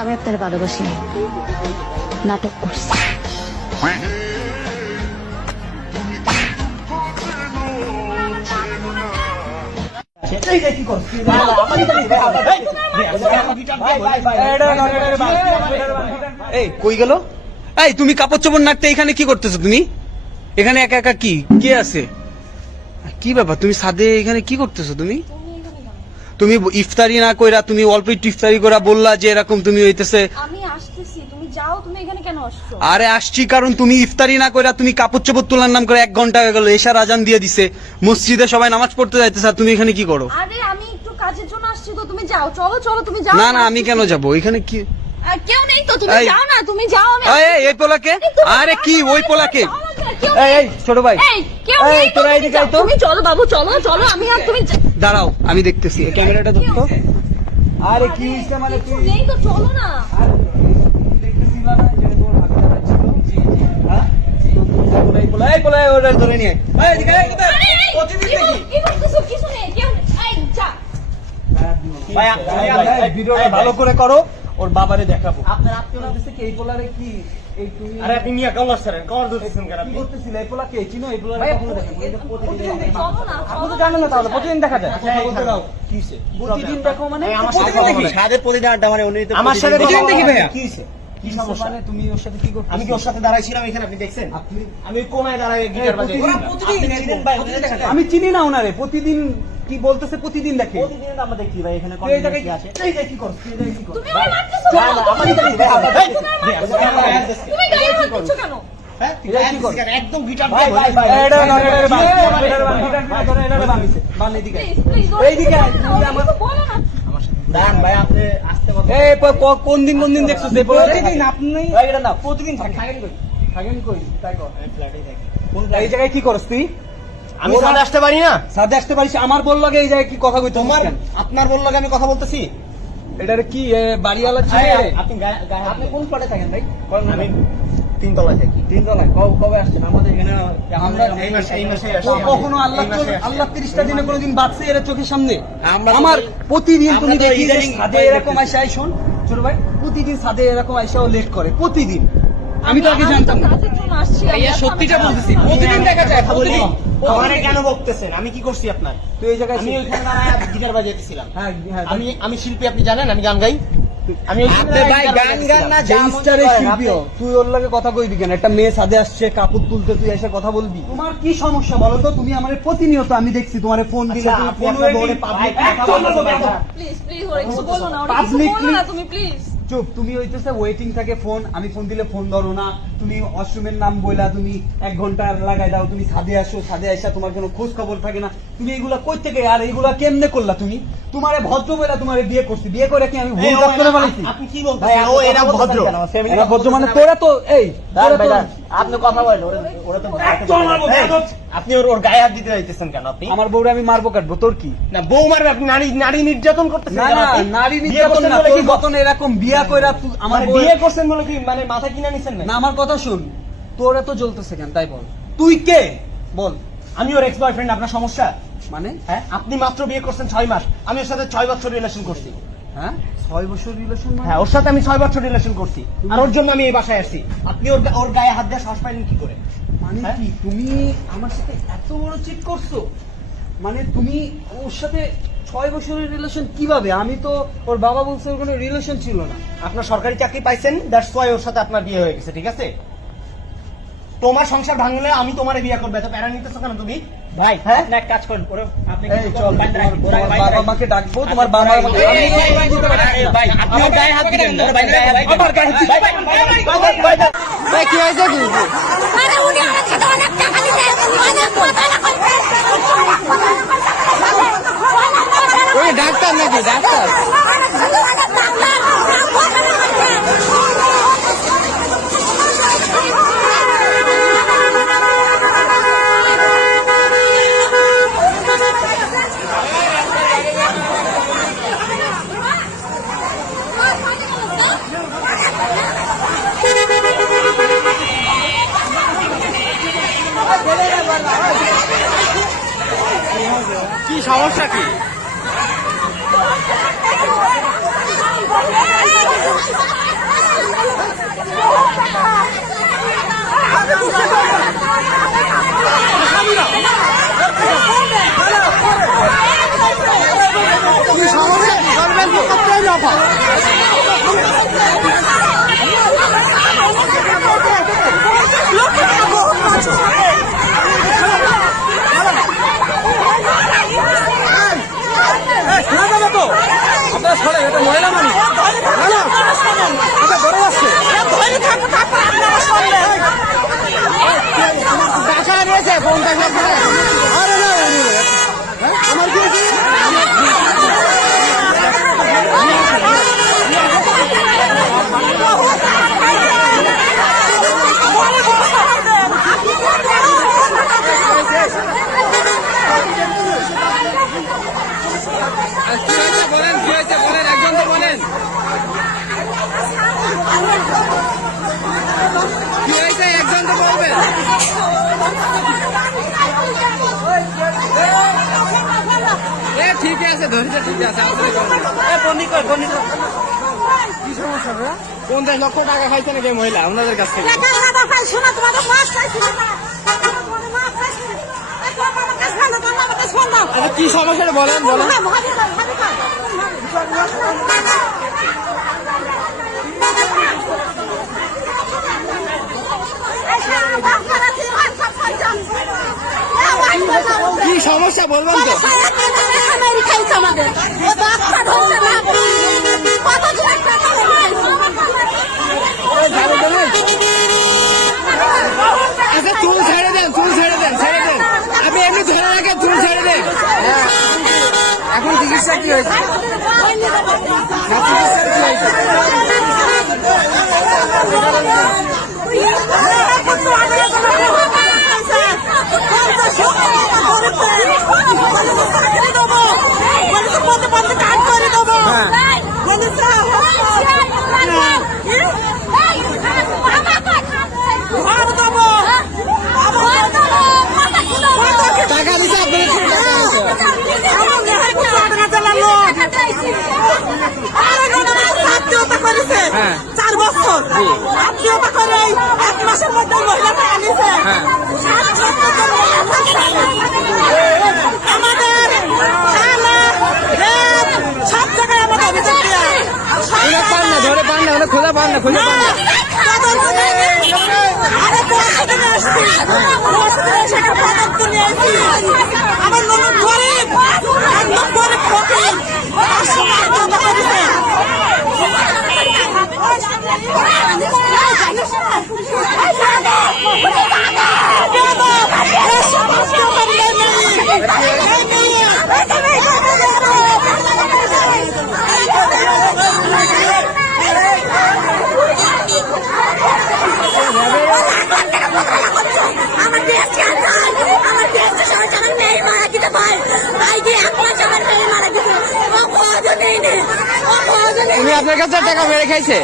আমি আপনার ভালোবাসি নাটক করছি। কই গেল? এই তুমি কাপড় চোপড় নাড়তে এখানে কি করতেছো? তুমি এখানে একা একা কি কে আছে? কি ব্যাপার? তুমি ছাদে এখানে কি করতেছো? তুমি ইফতারি না কইরা তুমি অল্প একটু ইফতারি করা বললা যে এরকম তুমি হইতেছে। আমি আসতেছি, তুমি যাও। তুমি এখানে কেন আসছো? আরে আসছি কারণ তুমি ইফতারি না কইরা তুমি কাপড় চোপড় তোলার নাম করে 1 ঘন্টা হয়ে গেল, এশার আজান দিয়ে দিছে, মসজিদে সবাই নামাজ পড়তে যাইতেছে, আর তুমি এখানে কি করো? আরে আমি একটু কাজের জন্য আসছি তো, তুমি যাও। চলো চলো, তুমি যাও। না না, আমি কেন যাব? এখানে কি কেউ নেই তো, তুমি যাও না, তুমি যাও। আমি এই পোলাকে? আরে কি ওই পোলাকে? এই ছোট ভাই, কেউ নেই তো, তোরা এদিকে আয় তো। তুমি চলো বাবু, চলো চলো। আমি আর তুমি দাঁড়াও, আমি দেখতেছি। এই ক্যামেরাটা ধরতো। আরে কি হইছে? মানে কিছু নেই তো, চলো না। দেখতেছিল না যে তোর হাত ধরা ছিল? হ্যাঁ, এই পোলা ওটা ধরে নিয়ে আয়। এই এদিকে আয়, কোথায়? প্রতিদিন দেখি কি করতেছো? কিছু নেই, কেউ নেই। এই যা। ভাই ভিডিওটা ভালো করে করো, ওর বাবারে দেখাবো। আপনার আত্মীয় লাগতেছে কি এই পোলারে? কি এই তুমি? আরে আপনি মিয়া কল আসছেন, কল ধরতেছেন কেন কি আপনি? করতেছিল? এই পোলা কে চিনো? এই পোলারে কখনো দেখেন? চলো না, আপনি তো জানেন না, তাহলে প্রতিদিন দেখা যায়। কথা বলতে দাও। কি হইছে? প্রতিদিন দেখো মানে? আমার প্রতিদিন সাথে দেখি। সাদের প্রতিদিন আড্ডা মানে উনি তো আমার সাথে প্রতিদিন দেখি ভাইয়া। কি হইছে? কি কি সমস্যা? মানে তুমি ওর সাথে কি করতে? আমি কি ওর সাথে দাঁড়াইছিলাম এখানে, আপনি দেখছেন? আপনি আমি কোনায় দাঁড়ায় গিটার বাজাই। প্রতিদিন দেখা যায়। আমি চিনি না ওনারে। প্রতিদিন কি বলতেছে? প্রতিদিন দেখে। প্রতিদিন আমরা দেখি ভাই এখানে তুই এই জায়গায় কি আছে। এই জায়গায় কি করছ? তুই এই জায়গায় কি করছ? তুমি আমার মারতেছো কেন? আমারই জানি ভাই, তুমি গায়ে হাত দিচ্ছ কেন? হ্যাঁ তুই কি করছিস? একদম গিটার ভাই ভাই ভাই, এটা বান এদিকে। এইদিকে আয়, তুমি আমার বলো না। দাঁড়ান ভাই, আপনি আসতে বলেন। এই কোন দিন দেখছো? প্রতিদিন আপনি ভাই এটা না, প্রতিদিন থাকেন কই? থাকেন কই? তাই কর। আমি ফ্ল্যাটেই থাকি। এই জায়গায় কি করছ তুই? আমি সাথে আসতে পারি না? সাথে আসতে পারিস? আমার বল লাগে এই জায়গায় কি কথা কইতো? তোমার আপনার বললো আমি কথা বলতেছি। এটারে কি বাড়িওয়ালা ছিল? আপনি গায়ে আপনি কোন ফ্ল্যাটে থাকেন ভাই? আমি 3 তলায় থাকি। 3 তলায়। কবে আসছেন আমাদের এখানে? আমরা এই মাসে কখনো আল্লাহ 30টা দিনে কোনোদিন বাঁচছে এর চোখের সামনে? আমরা আমার প্রতিদিন তুমি আমরা তো দেখি যে ইদানিং ছাদে এরকম আইসা শোন ছোট ভাই, প্রতিদিন ছাদে এরকম আইসাও লেট করে প্রতিদিন। আমি তো আগে জানতাম না। কাজের জন্য আসছি। ভাইয়া সত্যিটা বলতেছি, প্রতিদিন দেখা যায়। প্রতিদিন আমারে কেন বকতেছেন? আমি কি করছি আপনার? তুই এই জায়গায় আমি ওইখানে দাঁড়ায় গিটার বাজাইতেছিলাম। হ্যাঁ হ্যাঁ, আমি শিল্পী, আপনি জানেন আমি গান গাই। আমি আপনি ভাই গান না জানস্টারের শিল্পী, তুই ওর লাগে কথা কইবি কেন? একটা মেয়ে ছাদে আসছে কাপড় তুলতে, তুই এসে কথা বলবি? তোমার কি সমস্যা বলো তো? তুমি আমারে প্রতিনিয়ত আমি দেখছি তোমারে ফোন দিলে তুমি ফোন প্লিজ প্লিজ ওরে কিছু বলো না, ওরে কিছু বলো না তুমি প্লিজ। চুপ। তুমি হইতেছে ওয়েটিং থাকে ফোন, আমি ফোন দিলে ফোন ধরো না, তুমি ওয়াশরুমের নাম বইলা তুমি 1 ঘন্টা লাগাই দাও, তুমি ছাদে আসো, ছাদে আসা তোমার কোনো খোঁজ খবর থাকে না। তুমি এগুলা কই থেকে আর এগুলা কেমনে করলা? তুমি তোমারে ভদ্র বইলা তোমারে বিয়ে করছি, বিয়ে করে কি আমি ভুল কাজ করে ফেলেছি? আপনি কি বলতেছেন? ও এরা ভদ্র। এরা ভদ্র মানে তোরা তো এই আপনি কথা বলেন, ওরা তো আপনি ওর গায়ে হাত দিতে যাইতেছেন কেন? আপনি আমার বউরে আমি মারবো কাটবো, তোর কি? না বউ মারবে, আপনি নারী নির্যাতন করতেছেন না কেন না, আপনি? নারী বিয়ে নির্যাতন করছেন না, বলে তোর কি মতন এরকম বিয়া কইরা আমার মানে বউ। বিয়ে করছেন বলে কি মানে মাথা কিনা নিছেন না? না, আমার কথা শুন, তোর এত জ্বলতেছে কেন তাই বল। তুই কে বল? আমি ওর এক্স বয়ফ্রেন্ড, আপনার সমস্যা? মানে হ্যাঁ, আপনি মাত্র বিয়ে করছেন 6 মাস, আমি ওর সাথে 6 বছর রিলেশন করছি। হ্যাঁ 6 বছর রিলেশন? হ্যাঁ, ওর সাথে আমি 6 বছর রিলেশন করছি, আর ওর জন্য আমি এই বাসায় আসছি। আপনি ওর গায়ে হাত দিয়ে সাহস পাইলেন কি করে? মানে হ্যাঁ? কি তুমি আমার সাথে এত বড় চিট করছো? মানে তুমি ওর সাথে 6 বছরের রিলেশন কিভাবে? আমি তো ওর বাবা বলছে ওর কোনো রিলেশন ছিল না। আপনার সরকারি চাকরি পাইছেন, দ্যাটস ওয়াই ওর সাথে আপনার বিয়ে হয়ে গেছে, ঠিক আছে? তোমার সংসার ভাঙলে আমি তোমার বিয়ে করবো, এত প্যারা নিতেছো কেন তুমি? ভাই হ্যাঁ? আপনি এক কাজ করেন, আপনি এই চল, তোমার বাবা মাকে ডাকবো, তোমার বাবা আমাকে আপনি ওর গায়ে হাত দিবেন না। ভাই কি হয়েছে কি? আরে উনি আমার সাথে অনেক টাকা দিছে, অনেক কথা ওই ডাক্তার নাকি? ডাক্তার? কি সমস্যা কি? আপনারা সরেন, এটা মহিলা মানুষ। গরম আসছে। টাকা নিয়েছে, ফোন থাকলে আমার কি বলেন, কি হয়েছে বলেন, একজন তো বলেন কি হয়েছে, একজন তো বলবেন। ঠিক আছে, ধরেছে, ঠিক আছে। কি সমস্যা? কোন 10 লক্ষ টাকা খাইছে নাকি মহিলা ওনাদের কাছ থেকে? আচ্ছা, কি সমস্যাটা বলেন বলেন। কি সমস্যা বলবেন তো? আচ্ছা, চুল ছেড়ে দেন, চুল ছেড়ে দেন, ছেড়ে দেন। আপনি এমনি ধরে রাখেন, চুল ছেড়ে দেন। হ্যাঁ, এখন চিকিৎসা কি হয়েছে? চিকিৎসা কি হয়েছে? টাকা দিচ্ছে আপনাদের? 4 বছর আত্মীয়তা করে 1 মাসের মধ্যে মহিলাটা আনিছে। আমাদের সব জায়গায় আমাদের অভিযোগ দেওয়া পান না, ধরে পান না, খোঁজা পান না, খোঁজা পান না। আমার লোক গরিব, একদম গরিব ফকির, উনি আপনার কাছে টাকা মেরে খাইছে?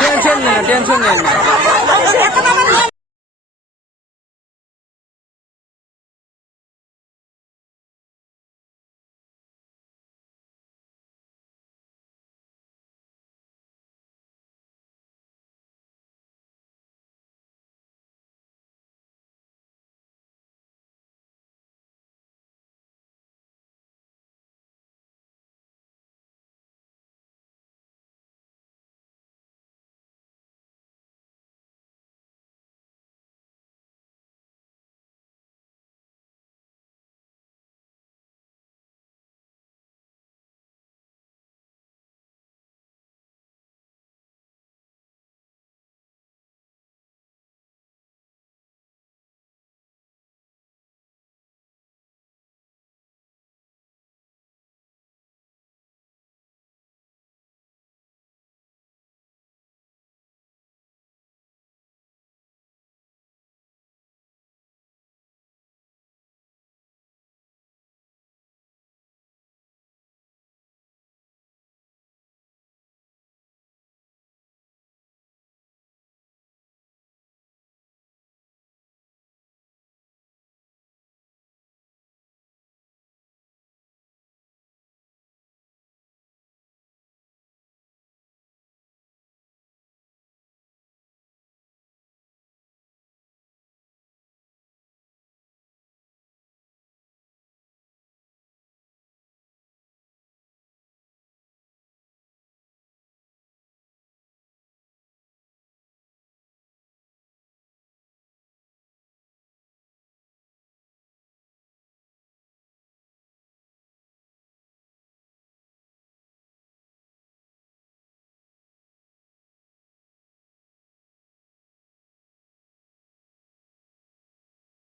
টেনশন নেন না, টেনশন নেন না।